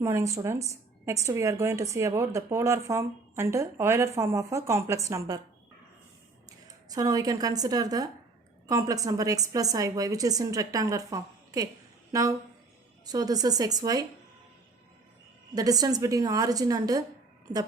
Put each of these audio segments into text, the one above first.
Morning students. Next we are going to see about the polar form and Euler form of a complex number. So now we can consider the complex number x plus iy which is in rectangular form. Okay. Now so this is xy. The distance between origin and the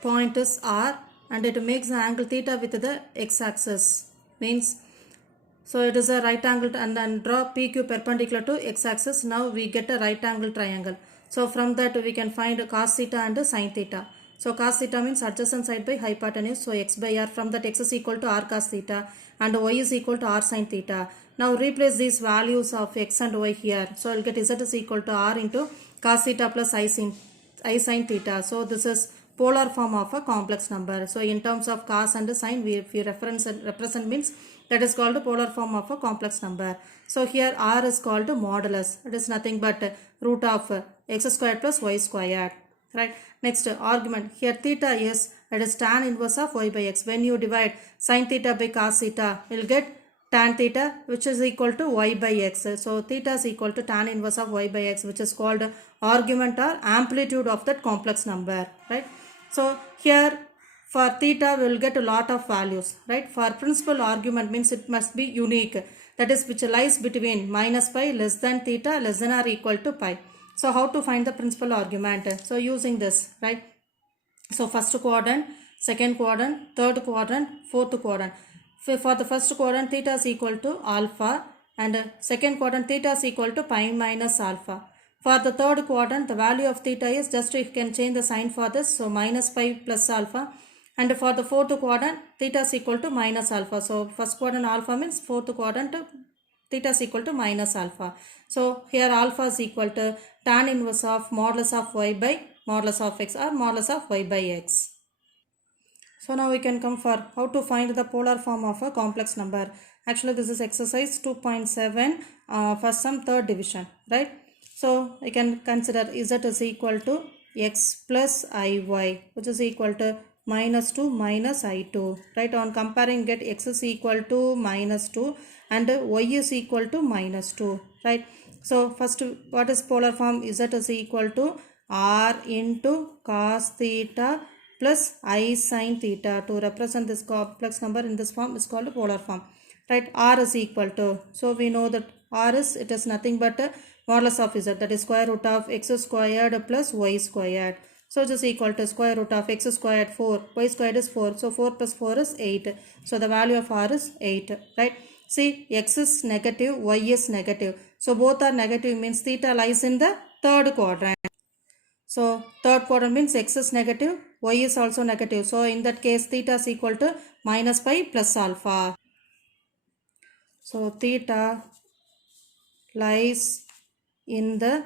point is r and it makes the angle theta with the x-axis. Means so it is a right angle and then draw PQ perpendicular to x-axis. Now we get a right angle triangle. So from that we can find cos theta and sin theta. So cos theta means adjacent side by hypotenuse. So x by r, from that x is equal to r cos theta and y is equal to r sin theta. Now replace these values of x and y here. So I'll get z is equal to r into cos theta plus I sin theta. So this is polar form of a complex number. So in terms of cos and sin, we represent means that is called polar form of a complex number. So here r is called modulus. It is nothing but root of x squared plus y squared. Right. Next argument. Here theta is, it is tan inverse of y by x. When you divide sin theta by cos theta, you will get tan theta which is equal to y by x. So theta is equal to tan inverse of y by x, which is called argument or amplitude of that complex number. Right. So here for theta we will get a lot of values. Right. For principal argument means it must be unique. That is which lies between minus pi less than theta less than or equal to pi. So how to find the principal argument? So using this, right? So first quadrant, second quadrant, third quadrant, fourth quadrant. For the first quadrant, theta is equal to alpha and second quadrant, theta is equal to pi minus alpha. For the third quadrant, the value of theta is just you can change the sign for this. So minus pi plus alpha. And for the fourth quadrant, theta is equal to minus alpha. So first quadrant alpha means fourth quadrant theta is equal to minus alpha. So here alpha is equal to tan inverse of modulus of y by modulus of x or modulus of y by x. So now we can come for how to find the polar form of a complex number. Actually this is exercise 2.7 for some third division, right? So we can consider z is equal to x plus iy, which is equal to minus 2 minus i2, right? On comparing, get x is equal to minus 2 and y is equal to minus 2, right? So first, what is polar form? Z is equal to r into cos theta plus I sin theta. To represent this complex number in this form is called polar form, right? R is equal to, so we know that R is, it is nothing but a modulus of Z, that is square root of x squared plus y squared. So it is equal to square root of x squared 4, y squared is 4, so 4 plus 4 is 8. So the value of R is 8, right? See, x is negative, y is negative. So both are negative means theta lies in the third quadrant. So third quadrant means x is negative, y is also negative. So in that case theta is equal to minus pi plus alpha. So theta lies in the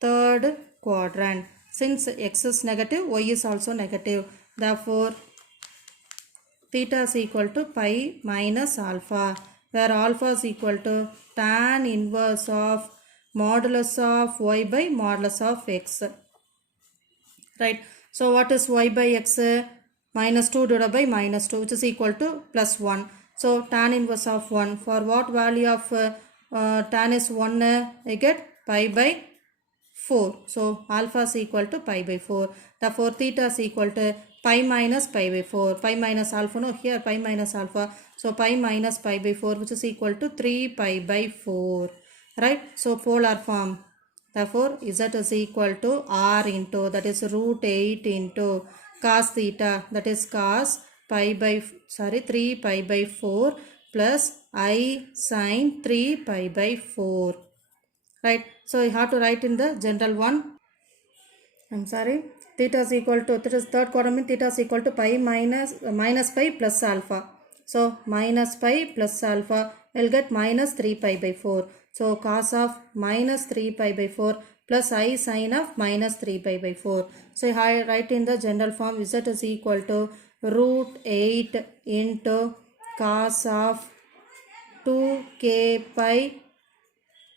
third quadrant. Since x is negative, y is also negative. Therefore, theta is equal to pi minus alpha, where alpha is equal to tan inverse of modulus of y by modulus of x. Right. So what is y by x? Minus 2 divided by minus 2, which is equal to plus 1. So tan inverse of 1. For what value of tan is 1? I get pi by 4. So alpha is equal to pi by 4. Therefore theta is equal to pi minus pi by 4. Pi minus alpha, no, here pi minus alpha. So pi minus pi by 4, which is equal to 3 pi by 4. Right. So polar form. Therefore z is equal to r into, that is root 8 into cos theta, that is cos pi by 3 pi by 4 plus I sin 3 pi by 4. Right. So you have to write in the general one. Theta is equal to, that is third quadrant, theta is equal to pi minus pi plus alpha. So minus pi plus alpha will get minus 3 pi by 4. So cos of minus 3 pi by 4 plus I sin of minus 3 pi by 4. So I write in the general form z is equal to root 8 into cos of 2k pi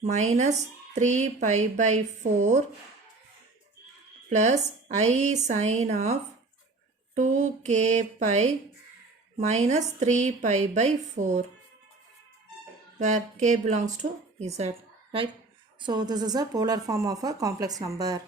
minus 3 pi by 4 plus I sin of 2k pi minus 3 pi by 4, where k belongs to z, right? So this is a polar form of a complex number.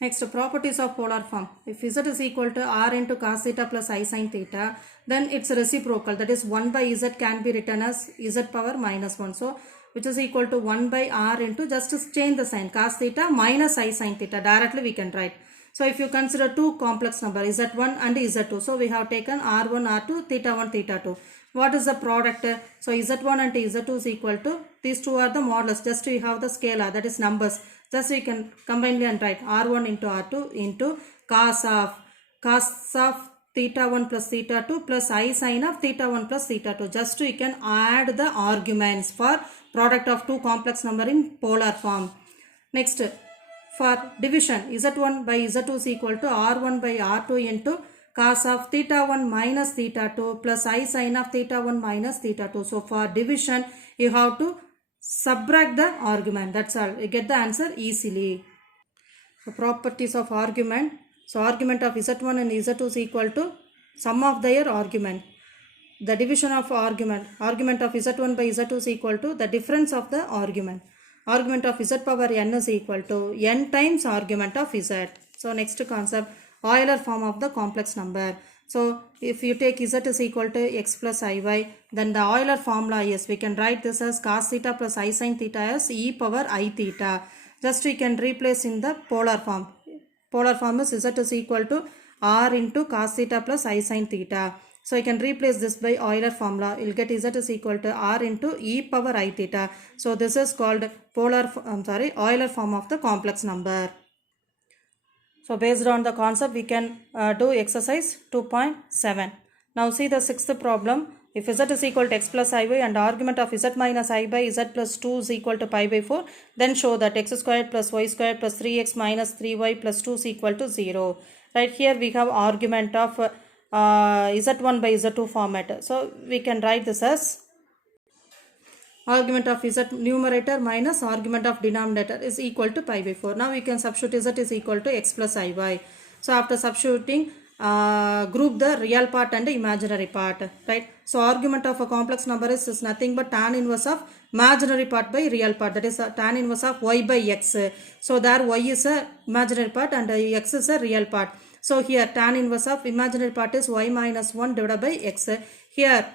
Next, properties of polar form. If z is equal to r into cos theta plus I sin theta, then its reciprocal, that is 1 by z, can be written as z power minus 1. So which is equal to 1 by r into, just to change the sign, cos theta minus I sin theta. Directly we can write. So if you consider two complex numbers, z1 and z2, so we have taken r1, r2, theta 1, theta 2. What is the product? So z1 and z2 is equal to, these two are the modulus, just we have the scalar, that is numbers. Just we can combine and write r1 into r2 into cos of theta 1 plus theta 2 plus I sin of theta 1 plus theta 2. Just we can add the arguments for product of two complex number in polar form. Next, for division, z1 by z2 is equal to r1 by r2 into cos of theta 1 minus theta 2 plus I sin of theta 1 minus theta 2. So for division, you have to subtract the argument. That's all. You get the answer easily. The properties of argument. So argument of z1 and z2 is equal to sum of their argument. The division of argument of z1 by z2 is equal to the difference of the argument. Argument of z power n is equal to n times argument of z. So next concept, Euler form of the complex number. So if you take z is equal to x plus iy, then the Euler formula is, we can write this as cos theta plus I sin theta as e power I theta. Just we can replace in the polar form. Polar form is z is equal to r into cos theta plus I sin theta. So you can replace this by Euler formula. You'll get z is equal to r into e power I theta. So this is called Euler form of the complex number. So based on the concept, we can do exercise 2.7. Now see the sixth problem. If z is equal to x plus iy and argument of z minus I by z plus 2 is equal to pi by 4, then show that x squared plus y squared plus 3x minus 3y plus 2 is equal to 0. Right here we have argument of z1 by z2 format. So we can write this as argument of z numerator minus argument of denominator is equal to pi by 4. Now we can substitute z is equal to x plus iy. So after substituting, group the real part and the imaginary part, right? So argument of a complex number is nothing but tan inverse of imaginary part by real part, that is tan inverse of y by x. So there y is a imaginary part and x is a real part. So here tan inverse of imaginary part is y minus 1 divided by x. Here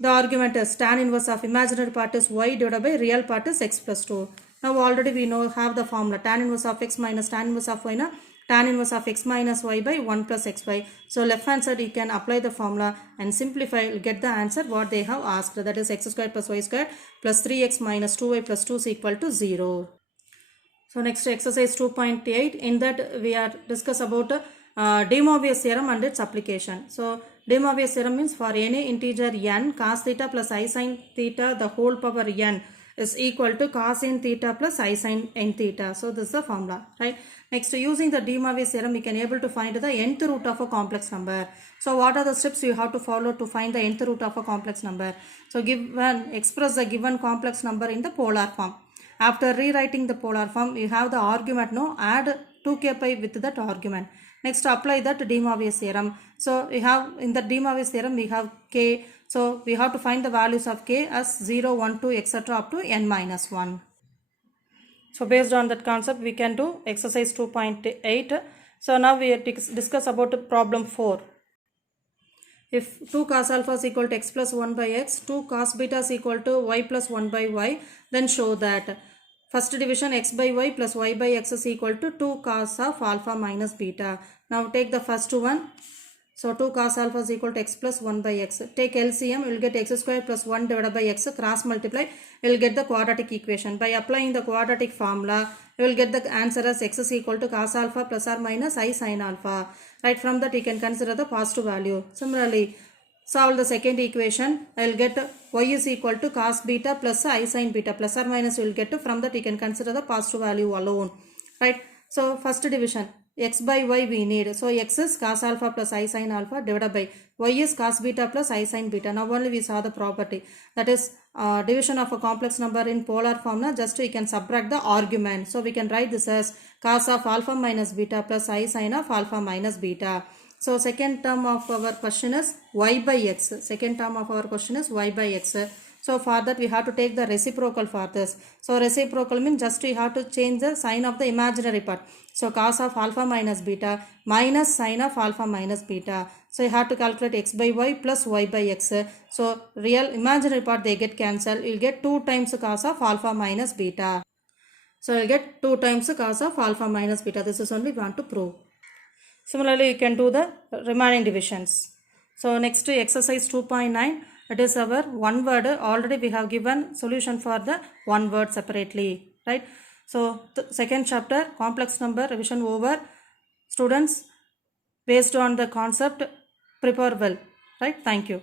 the argument is tan inverse of imaginary part is y divided by real part is x plus 2. Now already we know, have the formula tan inverse of x minus tan inverse of y, na tan inverse of x minus y by 1 plus xy. So left hand side you can apply the formula and simplify, you'll get the answer what they have asked, that is x squared plus y squared plus 3x minus 2y plus 2 is equal to 0. So next exercise 2.8, in that we are discuss about De Moivre's theorem and its application. So De Moivre's theorem means for any integer n, cos theta plus I sin theta the whole power n is equal to cos n theta plus I sin n theta. So this is the formula, right? Next, using the De Moivre's theorem, we can able to find the nth root of a complex number. So what are the steps you have to follow to find the nth root of a complex number? So express the given complex number in the polar form. After rewriting the polar form, you have the argument, add 2k pi with that argument. Next, apply that De Moivre's theorem. So we have in the De Moivre's theorem we have k. So we have to find the values of k as 0, 1, 2, etc. up to n minus 1. So based on that concept, we can do exercise 2.8. So now we discuss about problem 4. If 2 cos alpha is equal to x plus 1 by x, 2 cos beta is equal to y plus 1 by y, then show that first division x by y plus y by x is equal to 2 cos of alpha minus beta. Now take the first one. So 2 cos alpha is equal to x plus 1 by x. Take LCM, you will get x square plus 1 divided by x, cross multiply, you will get the quadratic equation. By applying the quadratic formula, you will get the answer as x is equal to cos alpha plus or minus I sin alpha. Right, from that you can consider the positive value. Similarly, solve the second equation, I will get y is equal to cos beta plus I sin beta, plus or minus you will get, from that you can consider the positive value alone. Right, so first division, x by y we need. So x is cos alpha plus I sin alpha divided by y is cos beta plus I sin beta. Now only we saw the property, that is division of a complex number in polar form. Just we can subtract the argument. So we can write this as cos of alpha minus beta plus I sin of alpha minus beta. So second term of our question is y by x. Second term of our question is y by x. So for that we have to take the reciprocal for this. So reciprocal means just we have to change the sign of the imaginary part. So cos of alpha minus beta minus sin of alpha minus beta. So you have to calculate x by y plus y by x. So real imaginary part they get cancelled. You'll get 2 times cos of alpha minus beta. So you'll get 2 times cos of alpha minus beta. This is only we want to prove. Similarly, you can do the remaining divisions. So next to exercise 2.9, it is our one word. Already we have given solution for the one word separately, right? So the second chapter, complex number revision over. Students, based on the concept, prepare well, right? Thank you.